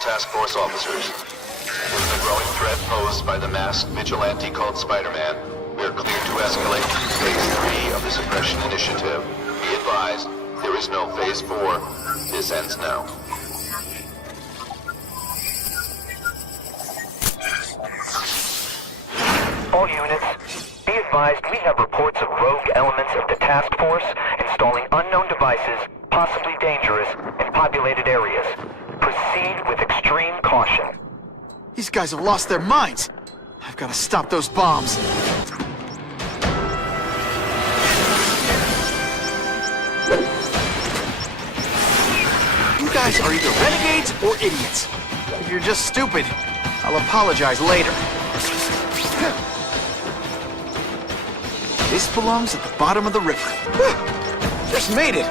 task force officers. With the growing threat posed by the masked vigilante called Spiderman, we are cleared to escalate to Phase 3 of the Suppression Initiative. Be advised, there is no Phase 4. This ends now. All units, be advised we have reports of rogue elements of the task force installing unknown devices, possibly dangerous, in populated areas. Proceed with extreme caution. These guys have lost their minds. I've got to stop those bombs. You guys are either renegades or idiots. If you're just stupid, I'll apologize later. This belongs at the bottom of the river. Just made it.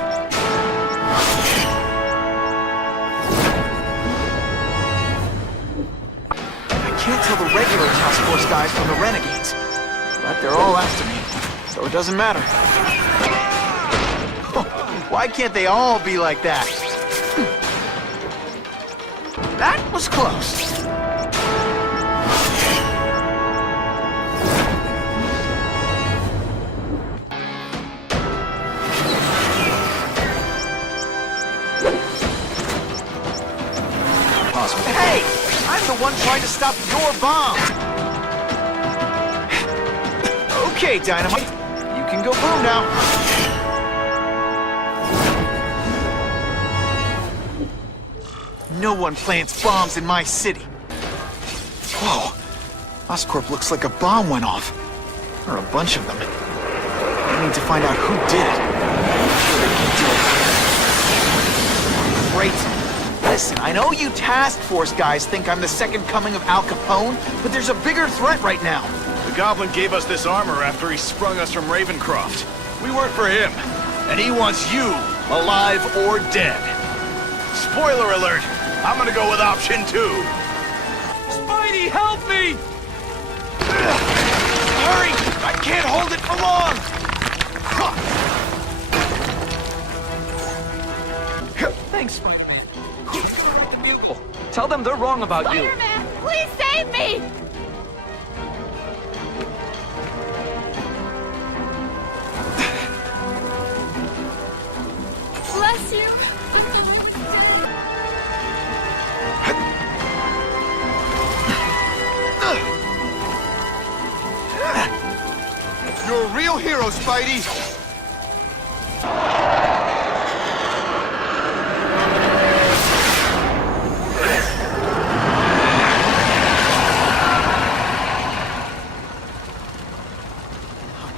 I can't tell the regular task force guys from the renegades, but they're all after me, so it doesn't matter. Why can't they all be like that? That was close. Hey! I'm the one trying to stop your bomb! Okay, Dynamite. You can go boom now. No one plants bombs in my city. Whoa. Oscorp looks like a bomb went off. Or a bunch of them. I need to find out who did it. I'm sure they can do it. Great. Listen, I know you task force guys think I'm the second coming of Al Capone, but there's a bigger threat right now. The Goblin gave us this armor after he sprung us from Ravencroft. We work for him, and he wants you alive or dead. Spoiler alert, I'm gonna go with option 2. Spidey, help me! Hurry! I can't hold it for long! Thanks, Spider-Man. Tell them they're wrong about you. Spider-Man, please save me! Bless you. You're a real hero, Spidey!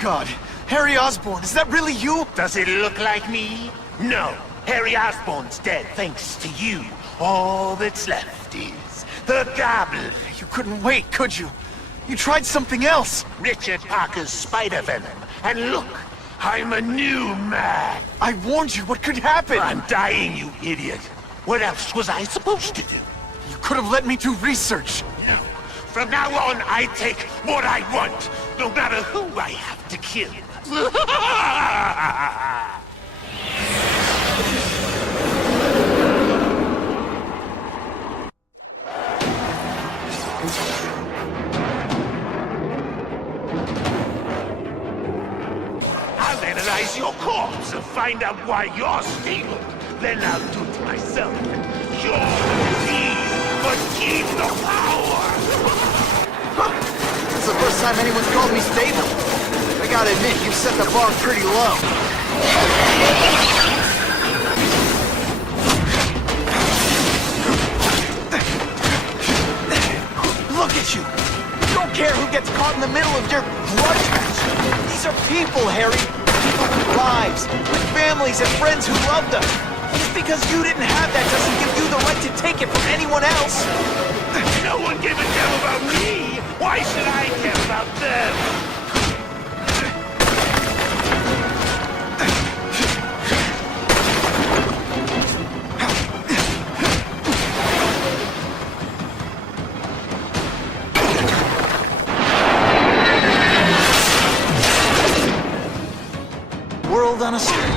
God, Harry Osborn, is that really you? Does it look like me? No. Harry Osborn's dead thanks to you. All that's left is the Goblin. You couldn't wait, could you? You tried something else. Richard Parker's Spider-Venom. And look, I'm a new man. I warned you what could happen. I'm dying, you idiot. What else was I supposed to do? You could have let me do research. No. From now on, I take what I want, no matter who I have to kill. I'll analyze your corpse and find out why you're stable. Then I'll do it myself. Cure the disease, but keep the power! It's the first time anyone's called me stable. I gotta admit, you set the bar pretty low. Look at you! You don't care who gets caught in the middle of your grudge match. These are people, Harry. People with lives, with families and friends who love them. Just because you didn't have that doesn't give you the right to take it from anyone else. No one gave a damn about me! Why should I care about them? World on a string.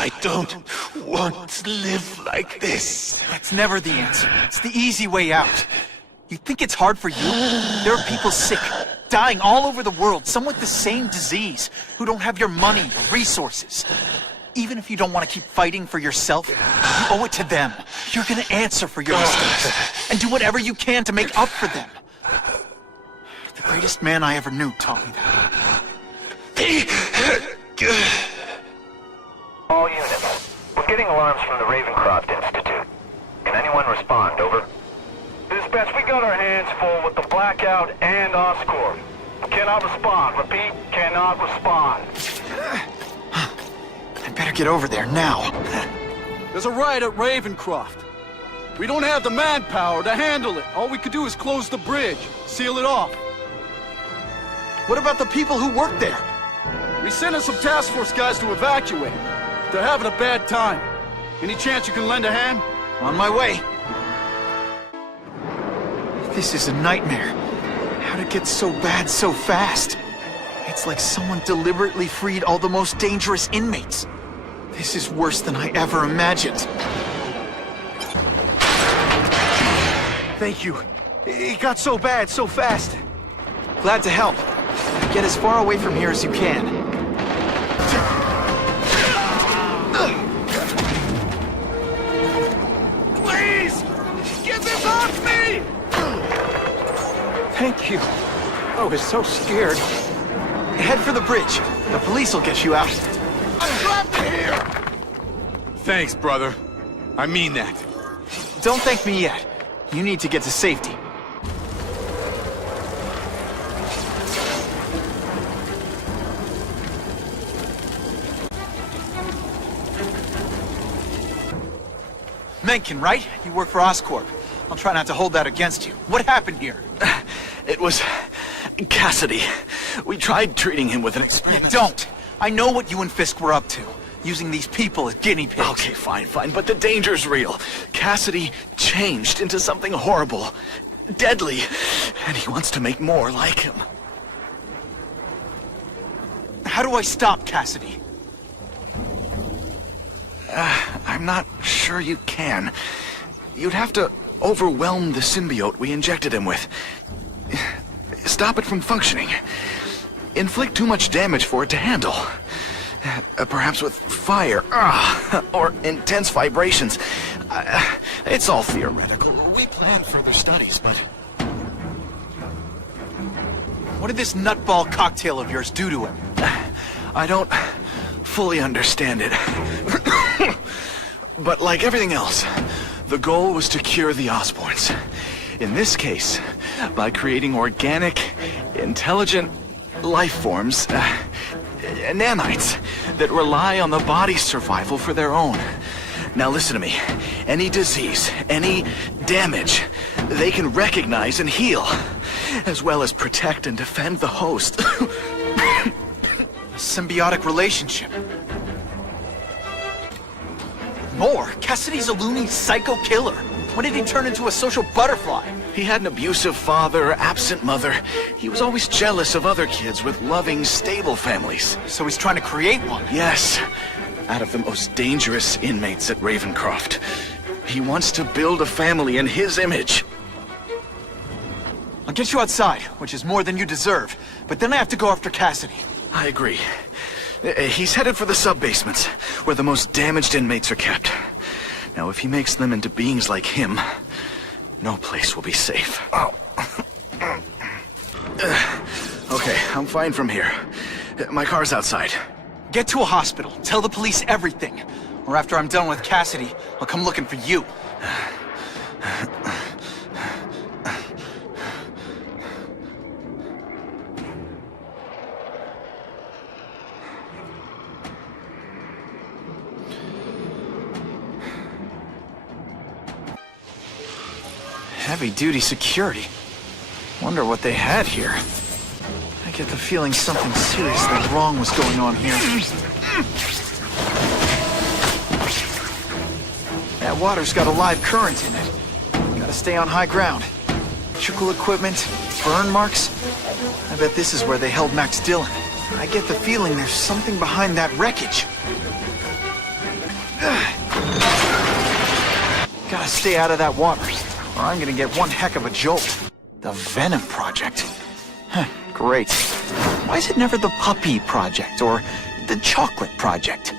I don't want to live like this. That's never the answer. It's the easy way out. You think it's hard for you? There are people sick, dying all over the world, some with the same disease, who don't have your money or resources. Even if you don't want to keep fighting for yourself, you owe it to them. You're gonna answer for your mistakes, and do whatever you can to make up for them. The greatest man I ever knew taught me that. All units, we're getting alarms from the Ravencroft Institute. Can anyone respond? Over. Dispatch, we got our hands full with the Blackout and Oscorp. Cannot respond. Repeat, cannot respond. I better get over there now. There's a riot at Ravencroft. We don't have the manpower to handle it. All we could do is close the bridge, seal it off. What about the people who work there? We sent in some task force guys to evacuate. They're having a bad time. Any chance you can lend a hand? On my way. This is a nightmare. How'd it get so bad so fast? It's like someone deliberately freed all the most dangerous inmates. This is worse than I ever imagined. Thank you. It got so bad so fast. Glad to help. Get as far away from here as you can. Please! Get this off me! Thank you. I was so scared. Head for the bridge. The police will get you out. I'm trapped here! Thanks, brother. I mean that. Don't thank me yet. You need to get to safety. Mencken, right? You work for Oscorp. I'll try not to hold that against you. What happened here? It was Cassidy. We tried treating him with an You experiment. don't. I know what you and Fisk were up to. Using these people as guinea pigs. Okay, fine, but the danger's real. Cassidy changed into something horrible, deadly, and he wants to make more like him. How do I stop Cassidy? I'm not sure you can. You'd have to overwhelm the symbiote we injected him with. Stop it from functioning. Inflict too much damage for it to handle. Perhaps with fire, or intense vibrations. It's all theoretical. We planned further studies, but... What did this nutball cocktail of yours do to him? I don't fully understand it. But like everything else, the goal was to cure the Osborns. In this case, by creating organic, intelligent life forms, nanites, that rely on the body's survival for their own. Now listen to me. Any disease, any damage, they can recognize and heal, as well as protect and defend the host. A symbiotic relationship. More? Cassidy's a loony psycho killer. When did he turn into a social butterfly? He had an abusive father, absent mother. He was always jealous of other kids with loving, stable families. So he's trying to create one. Yes, out of the most dangerous inmates at Ravencroft. He wants to build a family in his image. I'll get you outside, which is more than you deserve. But then I have to go after Cassidy. I agree. He's headed for the sub-basements, where the most damaged inmates are kept. Now, if he makes them into beings like him, no place will be safe. Oh. Okay, I'm fine from here. My car's outside. Get to a hospital. Tell the police everything. Or after I'm done with Cassidy, I'll come looking for you. Heavy-duty security. Wonder what they had here. I get the feeling something seriously wrong was going on here. That water's got a live current in it. Gotta stay on high ground. Electrical equipment, burn marks. I bet this is where they held Max Dillon. I get the feeling there's something behind that wreckage. Gotta stay out of that water, or I'm gonna get one heck of a jolt. The Venom Project. Huh, great. Why is it never the Puppy Project, or the Chocolate Project?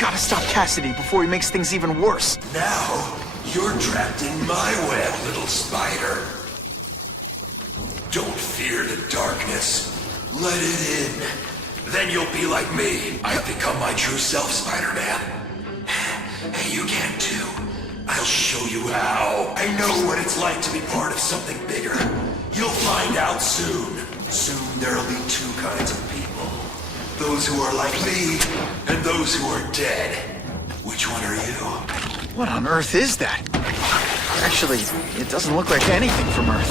Gotta stop Cassidy before he makes things even worse. Now, you're trapped in my web, little spider. Don't fear the darkness. Let it in. Then you'll be like me. I've become my true self, Spider-Man. Hey, you can too. I'll show you how. I know what it's like to be part of something bigger. You'll find out soon. Soon there'll be two kinds of people. Those who are like me, and those who are dead. Which one are you? What on earth is that? Actually, it doesn't look like anything from Earth.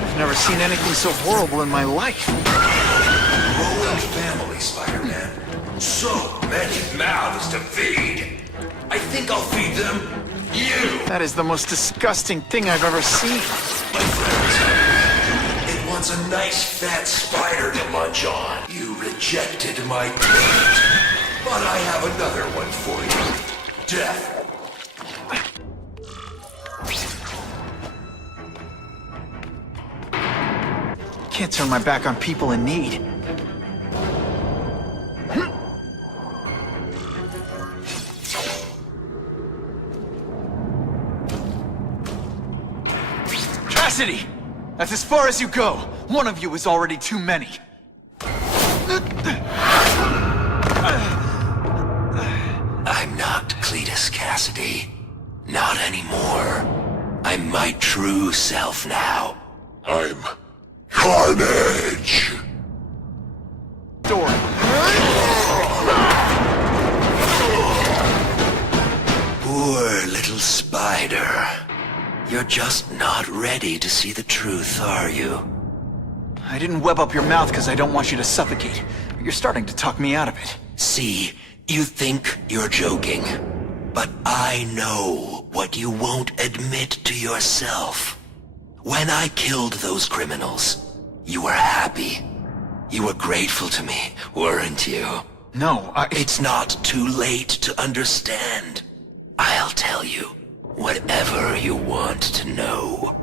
I've never seen anything so horrible in my life. Growing family, Spider-Man. So many mouths to feed. I think I'll feed them you. That is the most disgusting thing I've ever seen. My friends, it wants a nice fat spider to munch on. You rejected my gift. But I have another one for you. Death. Can't turn my back on people in need. Cassidy! That's as far as you go. One of you is already too many. I'm not Cletus Cassidy. Not anymore. I'm my true self now. I'm Carnage! Door. Poor little spider. You're just not ready to see the truth, are you? I didn't web up your mouth because I don't want you to suffocate. But you're starting to talk me out of it. See, you think you're joking. But I know what you won't admit to yourself. When I killed those criminals, you were happy. You were grateful to me, weren't you? No, It's not too late to understand. I'll tell you whatever you want to know.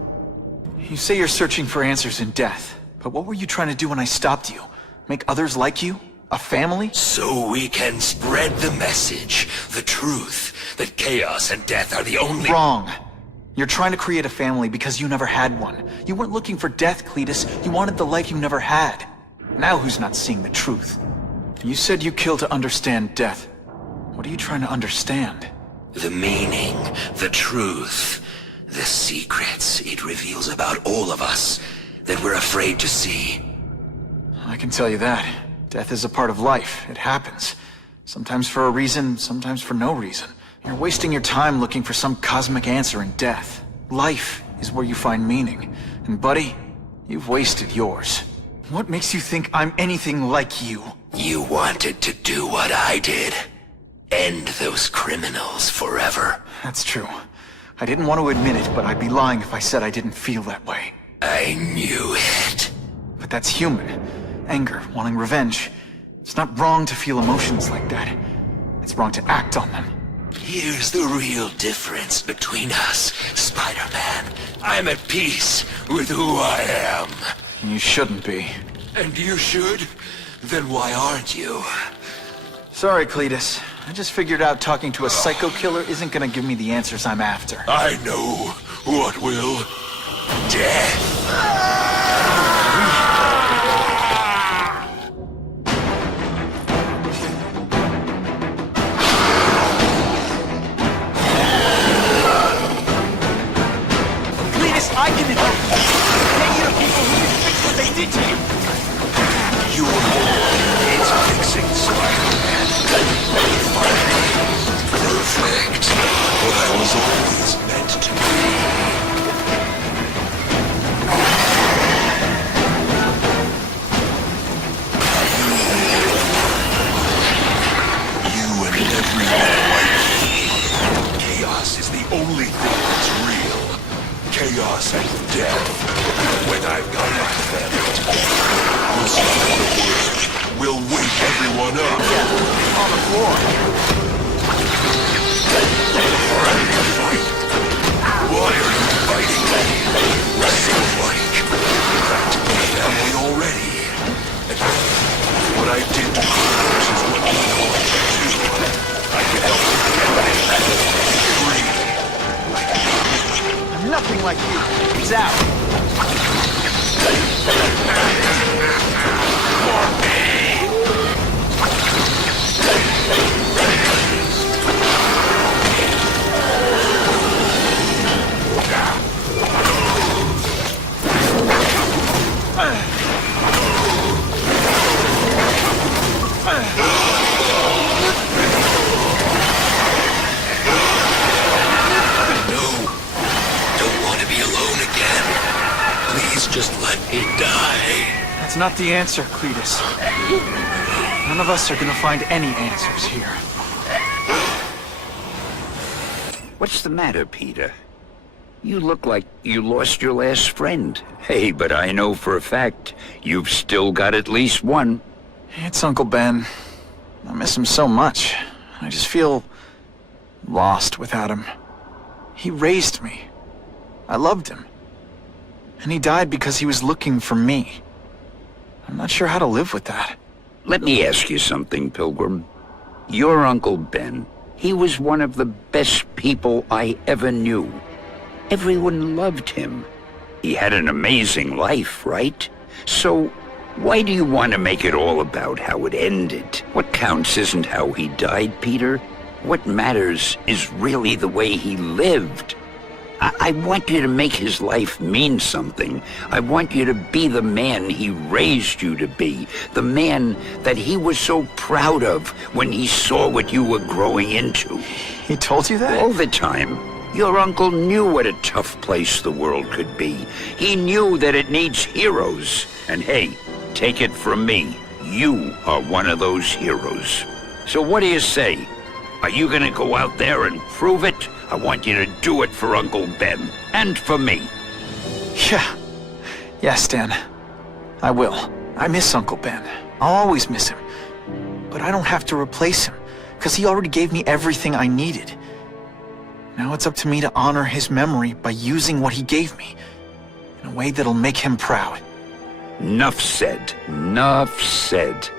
You say you're searching for answers in death. But what were you trying to do when I stopped you? Make others like you? A family? So we can spread the message, the truth, that chaos and death are the only— Wrong. You're trying to create a family because you never had one. You weren't looking for death, Cletus. You wanted the life you never had. Now who's not seeing the truth? You said you kill to understand death. What are you trying to understand? The meaning, the truth, the secrets it reveals about all of us that we're afraid to see. I can tell you that. Death is a part of life. It happens. Sometimes for a reason, sometimes for no reason. You're wasting your time looking for some cosmic answer in death. Life is where you find meaning. And buddy, you've wasted yours. What makes you think I'm anything like you? You wanted to do what I did. End those criminals forever. That's true. I didn't want to admit it, but I'd be lying if I said I didn't feel that way. I knew it. But that's human. Anger, wanting revenge. It's not wrong to feel emotions like that. It's wrong to act on them. Here's the real difference between us, Spider-Man. I'm at peace with who I am. You shouldn't be. And you should? Then why aren't you? Sorry, Cletus. I just figured out talking to a psycho killer isn't gonna give me the answers I'm after. I know what will. Death. Cletus, I can help you. Get you to people who can fix what they did to you. Your world needs fixing, Spider-Man. Perfect. What I was always meant to be. You and everyone like me. Chaos is the only thing that's real. Chaos and death. When I've got my family, we'll stop the world. We'll wake everyone up. On the floor. heads out. Just let me die. That's not the answer, Cletus. None of us are gonna find any answers here. What's the matter, Peter? You look like you lost your last friend. Hey, but I know for a fact you've still got at least one. It's Uncle Ben. I miss him so much. I just feel lost without him. He raised me. I loved him. And he died because he was looking for me. I'm not sure how to live with that. Let me ask you something, Pilgrim. Your Uncle Ben, he was one of the best people I ever knew. Everyone loved him. He had an amazing life, right? So, why do you want to make it all about how it ended? What counts isn't how he died, Peter. What matters is really the way he lived. I want you to make his life mean something. I want you to be the man he raised you to be. The man that he was so proud of when he saw what you were growing into. He told you that? All the time. Your uncle knew what a tough place the world could be. He knew that it needs heroes. And hey, take it from me, you are one of those heroes. So what do you say? Are you gonna go out there and prove it? I want you to do it for Uncle Ben, and for me. Yeah. Yes, Dan. I will. I miss Uncle Ben. I'll always miss him. But I don't have to replace him, because he already gave me everything I needed. Now it's up to me to honor his memory by using what he gave me, in a way that'll make him proud. Nuff said. Nuff said.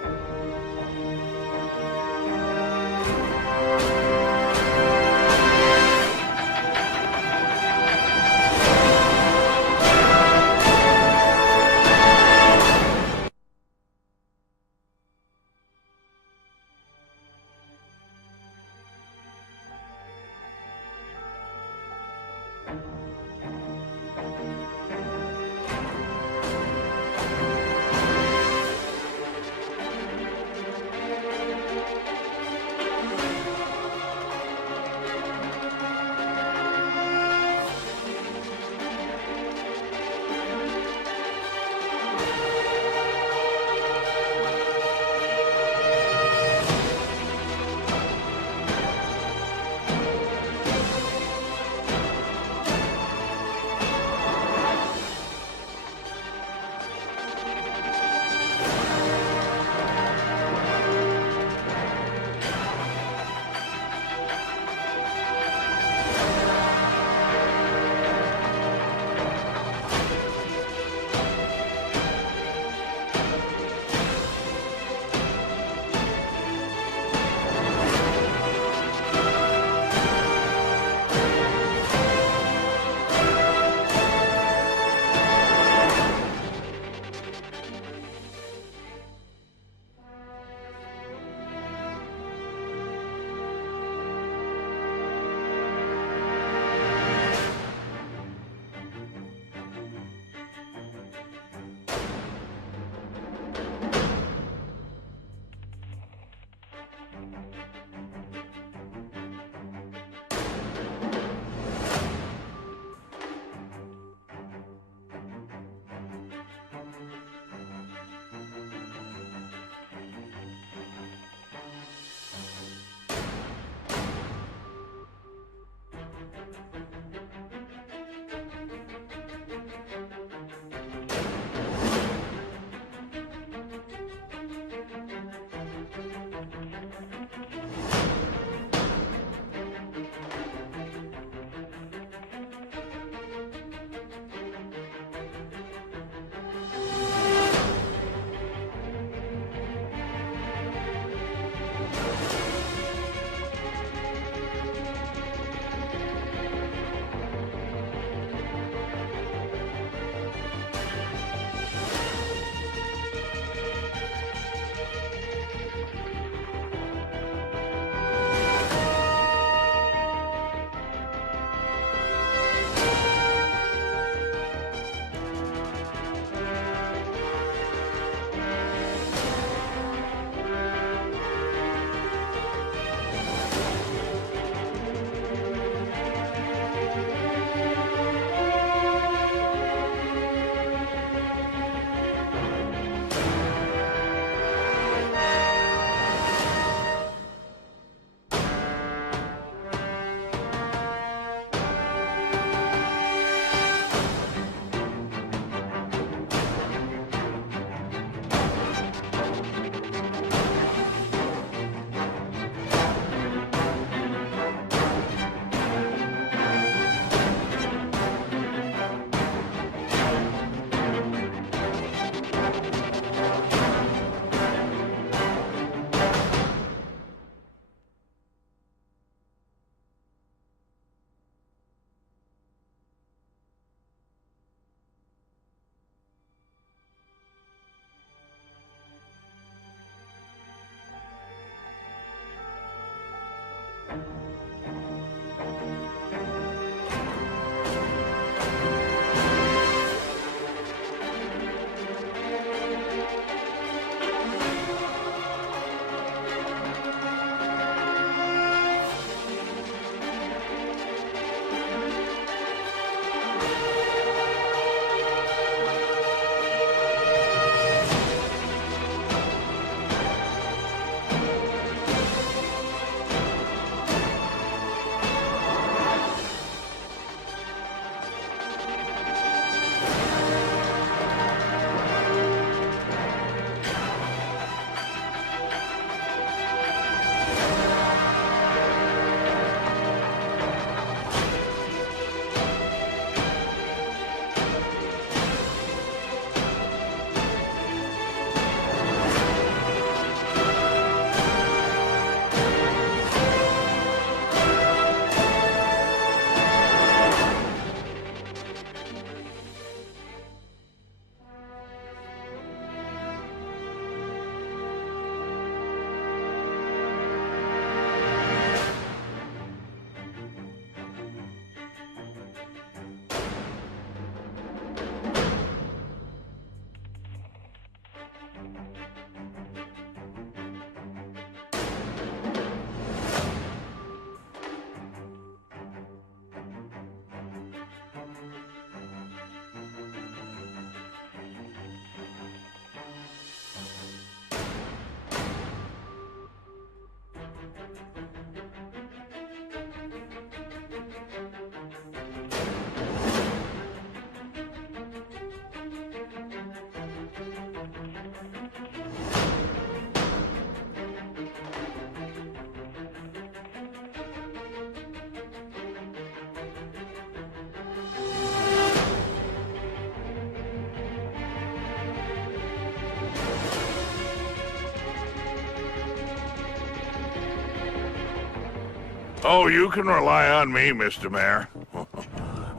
Oh, you can rely on me, Mr. Mayor.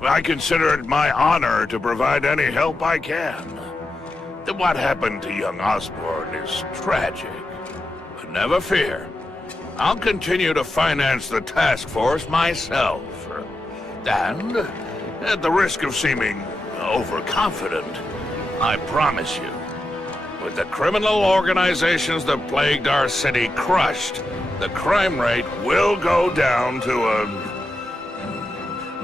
I consider it my honor to provide any help I can. What happened to young Osborn is tragic. But never fear. I'll continue to finance the task force myself. And, at the risk of seeming overconfident, I promise you, with the criminal organizations that plagued our city crushed, the crime rate will go down to a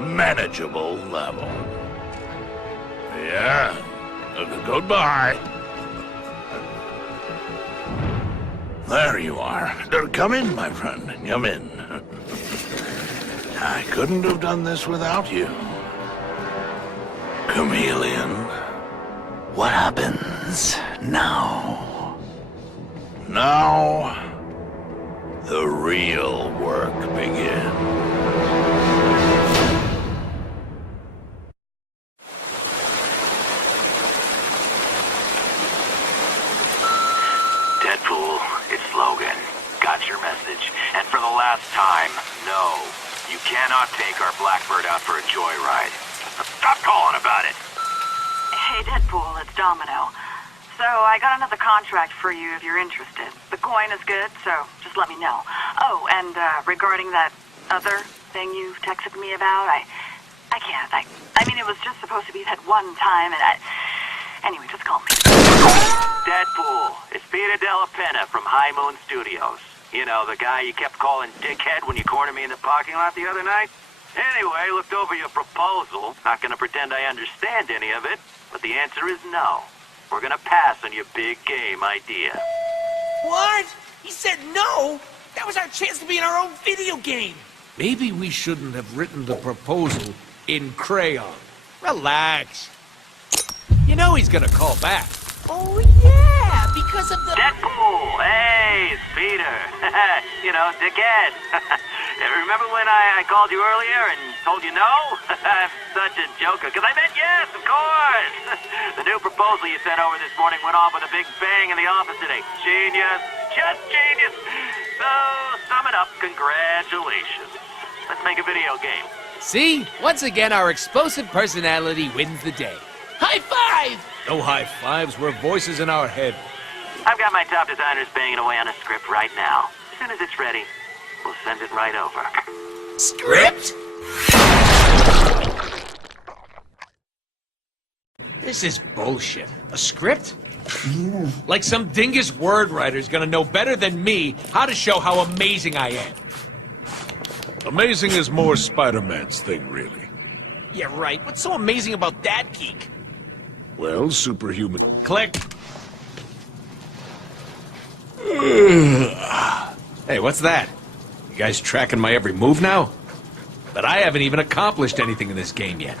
manageable level. Yeah, goodbye. There you are. Come in, my friend. Come in. I couldn't have done this without you. Chameleon. What happens now? Now, the real work begins. Deadpool, it's Logan. Got your message. And for the last time, no. You cannot take our Blackbird out for a joyride. Stop calling about it! Hey, Deadpool, it's Domino. So I got another contract for you if you're interested. The coin is good, so just let me know. Oh, and regarding that other thing you texted me about, I can't. I mean, it was just supposed to be that one time, and anyway, just call me. Deadpool, it's Peter Della Penna from High Moon Studios. You know, the guy you kept calling dickhead when you cornered me in the parking lot the other night? Anyway, looked over your proposal. Not gonna pretend I understand any of it, but the answer is no. We're gonna pass on your big game idea. What? He said no? That was our chance to be in our own video game. Maybe we shouldn't have written the proposal in crayon. Relax. You know he's gonna call back. Oh, yeah, because of the... Deadpool! Hey, it's Peter. You know, dickhead. Remember when I called you earlier and told you no? I'm such a joker, because I meant yes, of course. The new proposal you sent over this morning went off with a big bang in the office today. Genius. Just genius. So, sum it up, congratulations. Let's make a video game. See? Once again, our explosive personality wins the day. High five! No high fives, we're voices in our head. I've got my top designers banging away on a script right now. As soon as it's ready, We'll send it right over. Script? This is bullshit. A script? Like some dingus word writer's gonna know better than me how to show how amazing I am. Amazing is more Spider-Man's thing, really. Yeah, right. What's so amazing about that geek? Well, superhuman. Click. Hey, what's that? You guys tracking my every move now? But I haven't even accomplished anything in this game yet.